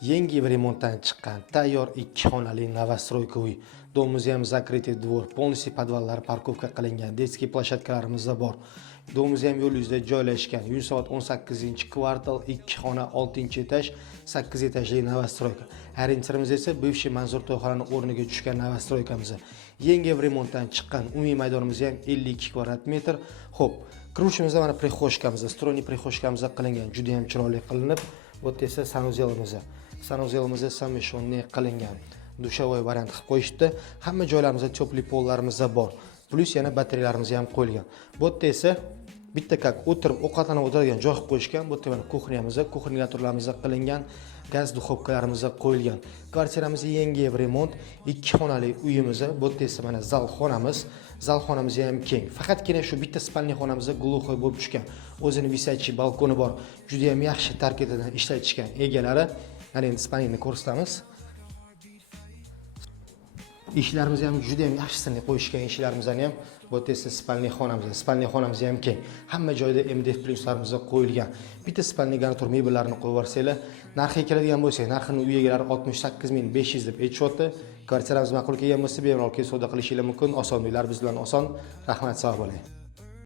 Yangi remontdan chiqqan tayyor 2 xonali novostroyka uy. Domimizda ham закрытый двор, полностью podvallar parkovka qilingan, детский площадkalarimiz bor. Domimizda ham yo'l yuzida joylashgan. Yunusobod 18-kvartal, 2 xona, 6-etaj, 8 etajli novostroyka. Arentirimiz esa bivshiy Manzur to'yxonaning o'rniga tushgan novostroykamiz. Yangi remontdan chiqqan umumiy maydonimiz ham 52 kvadrat metr. Xo'p, kiruvchimizda mana prixoshkamiz, stroyniy prixoshkamiz qilingan, juda ham chiroyli qilinib, bu esa sanuzelimiz. Sanuzelimiz samishonniy qilingan. Dushovoy variant qilib qo'yishdi. Hamma joylarimizda tepli pollarimiz bor. Plus yana batareyalarimiz ham qo'yilgan. Bu esa bitta kak o'tirib ovqatlanib o'tiradigan joy qilib qo'yishgan. Bu yerda mana kuxnyamiz, kuxnyaturlarimiz qilingan, gaz duxovkalarimiz qo'yilgan. Kvartiramiz yangi remont, 2 xonali uyimiz. Bu esa mana zal xonamiz. Zal xonamiz ham keng. Faqatgina shu bitta spalniy xonamizda gluxoy bo'lib tushgan. O'zini visachi balkoni bor. Juda ham yaxshi tarkibidan ishlatishgan egalari. Mana endi spalniyni ko'rsatamiz. Ishlarimiz ham juda ham yaxshisini qo'yishgan, ishlarimizni ham bu esa spalniy xonamiz. Spalniy xonamiz ham keng. Hamma joyda MDF plyuslarimiz qo'yilgan. Bitta spalniy garnitur mebellarini qo'yib yuborsanglar, narxiga keladigan bo'lsa, narxini uy egalari 68500 deb aytishyapti. Kvartiramiz ma'qul kelgan bo'lsa, bemalol savdo qilishingiz mumkin. Osonliklar biz bilan oson. Rahmat, sog' bo'ling.